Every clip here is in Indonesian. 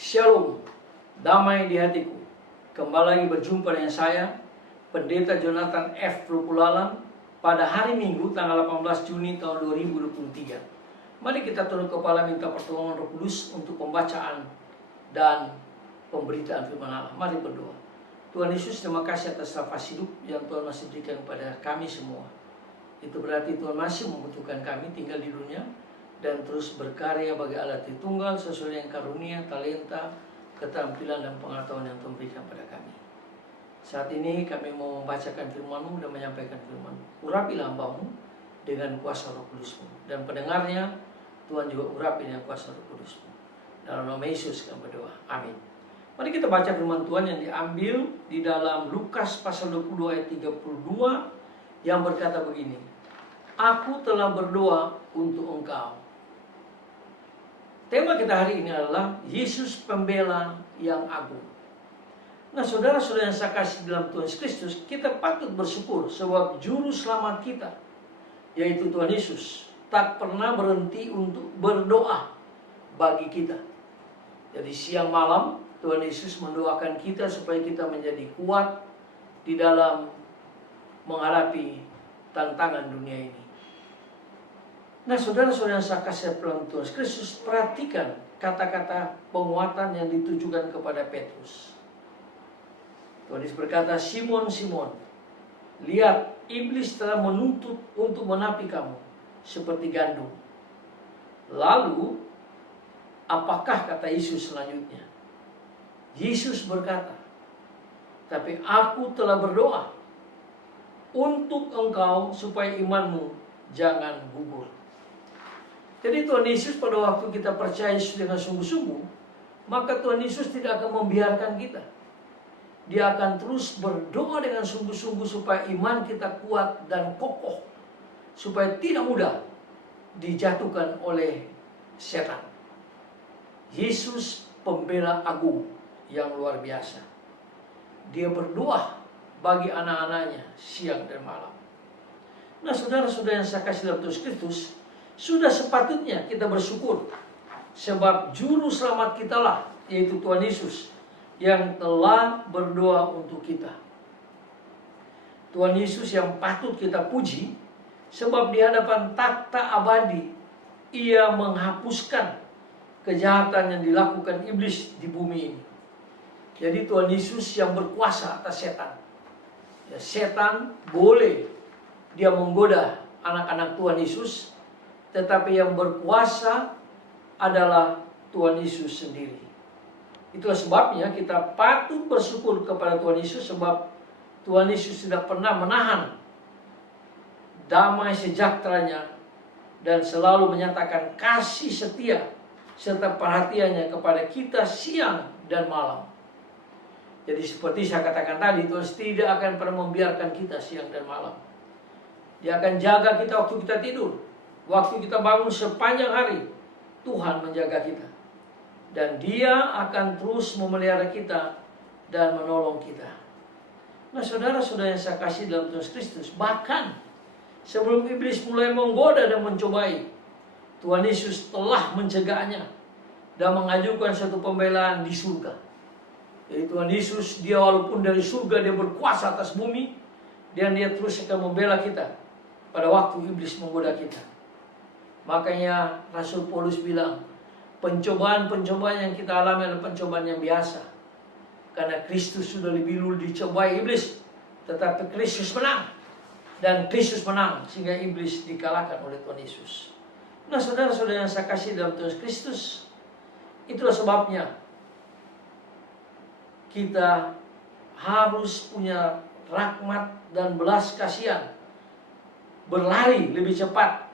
Shalom, damai di hatiku. Kembali lagi berjumpa dengan saya, Pendeta Jonathan F. Lukulalan, pada hari Minggu tanggal 18 Juni tahun 2023. Mari kita tunduk kepala minta pertolongan Roh Kudus untuk pembacaan dan pemberitaan firman Allah. Mari berdoa. Tuhan Yesus, terima kasih atas nafas hidup yang Tuhan masih berikan kepada kami semua. Itu berarti Tuhan masih membutuhkan kami tinggal di dunia dan terus berkarya bagi Allah Tritunggal sesuai dengan karunia, talenta, keterampilan dan pengetahuan yang Tuhan berikan pada kami. Saat ini kami mau membacakan firman-Mu dan menyampaikan firman-Mu. Urapilah hamba-Mu dengan kuasa Roh Kudus-Mu, dan pendengarnya Tuhan juga urapi dengan kuasa Roh Kudus-Mu. Dalam nama Yesus kami berdoa. Amin. Mari kita baca firman Tuhan yang diambil di dalam Lukas pasal 22 ayat 32 yang berkata begini. Aku telah berdoa untuk engkau. Tema kita hari ini adalah Yesus Pembela yang Agung. Nah, saudara-saudara yang saya kasih dalam Tuhan Kristus, kita patut bersyukur sebab juru selamat kita, yaitu Tuhan Yesus, tak pernah berhenti untuk berdoa bagi kita. Jadi siang malam Tuhan Yesus mendoakan kita supaya kita menjadi kuat di dalam menghadapi tantangan dunia ini. Nah, saudara-saudara yang saya kasih dalam Tuhan Kristus, perhatikan kata-kata penguatan yang ditujukan kepada Petrus. Tuhan Yesus berkata, Simon, Simon, lihat, iblis telah menuntut untuk menapi kamu seperti gandum. Lalu, apakah kata Yesus selanjutnya? Yesus berkata, tapi aku telah berdoa untuk engkau supaya imanmu jangan gugur. Jadi Tuhan Yesus pada waktu kita percaya dengan sungguh-sungguh, maka Tuhan Yesus tidak akan membiarkan kita. Dia akan terus berdoa dengan sungguh-sungguh supaya iman kita kuat dan kokoh, supaya tidak mudah dijatuhkan oleh setan. Yesus pembela agung yang luar biasa. Dia berdoa bagi anak-anaknya siang dan malam. Nah, saudara-saudara yang saya kasih dalam Tuhan Kristus, sudah sepatutnya kita bersyukur sebab juru selamat kita lah, yaitu Tuhan Yesus, yang telah berdoa untuk kita. Tuhan Yesus yang patut kita puji sebab di hadapan takhta abadi Ia menghapuskan kejahatan yang dilakukan iblis di bumi ini. Jadi Tuhan Yesus yang berkuasa atas setan. Ya, setan boleh dia menggoda anak-anak Tuhan Yesus, tetapi yang berkuasa adalah Tuhan Yesus sendiri. Itulah sebabnya kita patut bersyukur kepada Tuhan Yesus, sebab Tuhan Yesus tidak pernah menahan damai sejahteranya dan selalu menyatakan kasih setia serta perhatiannya kepada kita siang dan malam. Jadi seperti saya katakan tadi, Tuhan tidak akan pernah membiarkan kita siang dan malam. Dia akan jaga kita waktu kita tidur, waktu kita bangun sepanjang hari. Tuhan menjaga kita, dan Dia akan terus memelihara kita dan menolong kita. Nah, saudara-saudara yang saya kasih dalam Tuhan Kristus, bahkan sebelum iblis mulai menggoda dan mencobai, Tuhan Yesus telah mencegahnya dan mengajukan satu pembelaan di surga. Jadi Tuhan Yesus, Dia walaupun dari surga Dia berkuasa atas bumi, dan Dia terus akan membela kita pada waktu iblis menggoda kita. Makanya Rasul Paulus bilang, pencobaan-pencobaan yang kita alami adalah pencobaan yang biasa. Karena Kristus sudah lebih dulu dicobai iblis, tetapi Kristus menang. Dan Kristus menang sehingga iblis dikalahkan oleh Tuhan Yesus. Nah, saudara-saudara yang saya kasih dalam Tuhan Kristus, itulah sebabnya kita harus punya rahmat dan belas kasihan, berlari lebih cepat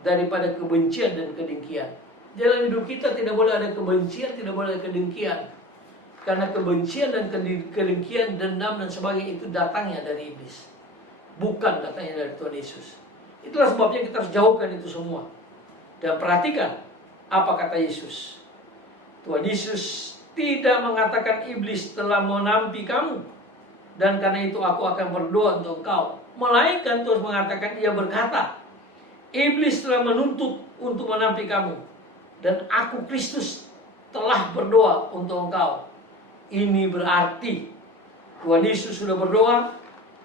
daripada kebencian dan kedengkian. Dalam hidup kita tidak boleh ada kebencian, tidak boleh ada kedengkian. Karena kebencian dan kedengkian, dendam dan sebagainya itu datangnya dari iblis, bukan datangnya dari Tuhan Yesus. Itulah sebabnya kita harus jauhkan itu semua. Dan perhatikan apa kata Yesus. Tuhan Yesus tidak mengatakan iblis telah menampi kamu, dan karena itu aku akan berdoa untuk engkau. Melainkan Tuhan mengatakan, Ia berkata, iblis telah menuntut untuk menampi kamu, dan aku Kristus telah berdoa untuk engkau. Ini berarti Tuhan Yesus sudah berdoa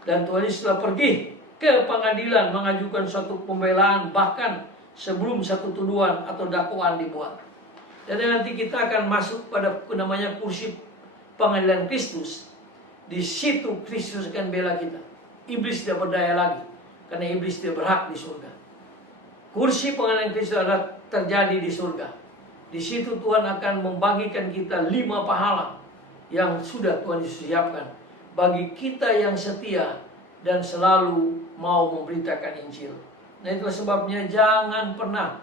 dan Tuhan Yesus telah pergi ke pengadilan mengajukan suatu pembelaan, bahkan sebelum satu tuduhan atau dakwaan dibuat. Dan nanti kita akan masuk pada namanya kursi pengadilan Kristus. Di situ Kristus akan bela kita. Iblis tidak berdaya lagi, karena iblis tidak berhak di surga. Kursi pengadilan Kristus adalah terjadi di surga. Di situ Tuhan akan membagikan kita 5 pahala yang sudah Tuhan Yesus siapkan bagi kita yang setia dan selalu mau memberitakan Injil. Nah, itulah sebabnya jangan pernah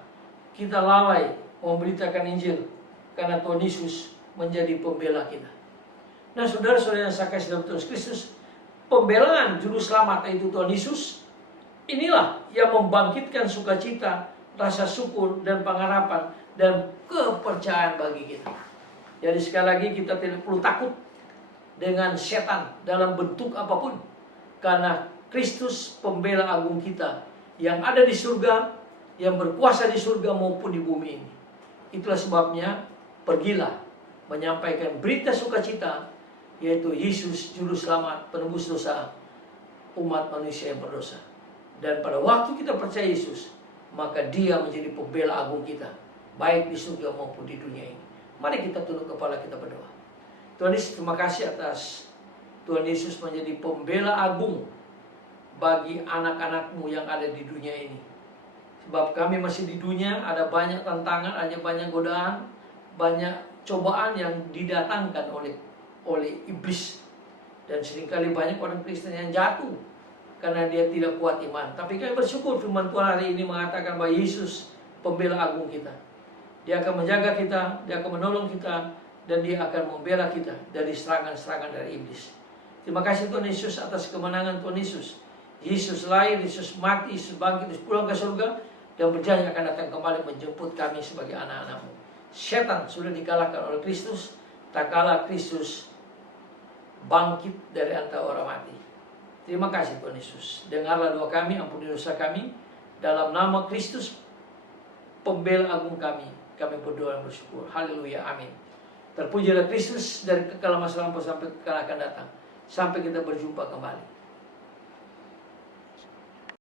kita lalai memberitakan Injil, karena Tuhan Yesus menjadi pembela kita. Nah, saudara-saudara yang saya kasih dalam Tuhan Kristus, pembelaan juru selamat yaitu Tuhan Yesus, inilah yang membangkitkan sukacita, rasa syukur dan pengharapan dan kepercayaan bagi kita. Jadi sekali lagi kita tidak perlu takut dengan setan dalam bentuk apapun, karena Kristus pembela agung kita yang ada di surga, yang berkuasa di surga maupun di bumi ini. Itulah sebabnya pergilah menyampaikan berita sukacita, yaitu Yesus juru selamat penebus dosa umat manusia yang berdosa. Dan pada waktu kita percaya Yesus, maka Dia menjadi pembela agung kita, baik di surga maupun di dunia ini. Mari kita tunduk kepala, kita berdoa. Tuhan Yesus, terima kasih atas Tuhan Yesus menjadi pembela agung bagi anak-anak-Mu yang ada di dunia ini. Sebab kami masih di dunia, ada banyak tantangan, ada banyak godaan, banyak cobaan yang didatangkan oleh iblis. Dan seringkali banyak orang Kristen yang jatuh karena dia tidak kuat iman. Tapi kami bersyukur firman Tuhan hari ini mengatakan bahwa Yesus pembela agung kita. Dia akan menjaga kita, Dia akan menolong kita, dan Dia akan membela kita dari serangan-serangan dari iblis. Terima kasih Tuhan Yesus atas kemenangan Tuhan Yesus. Yesus lahir, Yesus mati, Yesus bangkit, Yesus pulang ke surga, dan berjanji akan datang kembali menjemput kami sebagai anak-anak-Mu. Setan sudah dikalahkan oleh Kristus, tak kalah Kristus bangkit dari antara orang mati. Terima kasih Tuhan Yesus. Dengarlah doa kami, ampuni dosa kami. Dalam nama Kristus, pembela agung kami berdoa dan bersyukur. Haleluya, amin. Terpujilah Kristus dari kekal masa lampau sampai kekal akan datang. Sampai kita berjumpa kembali.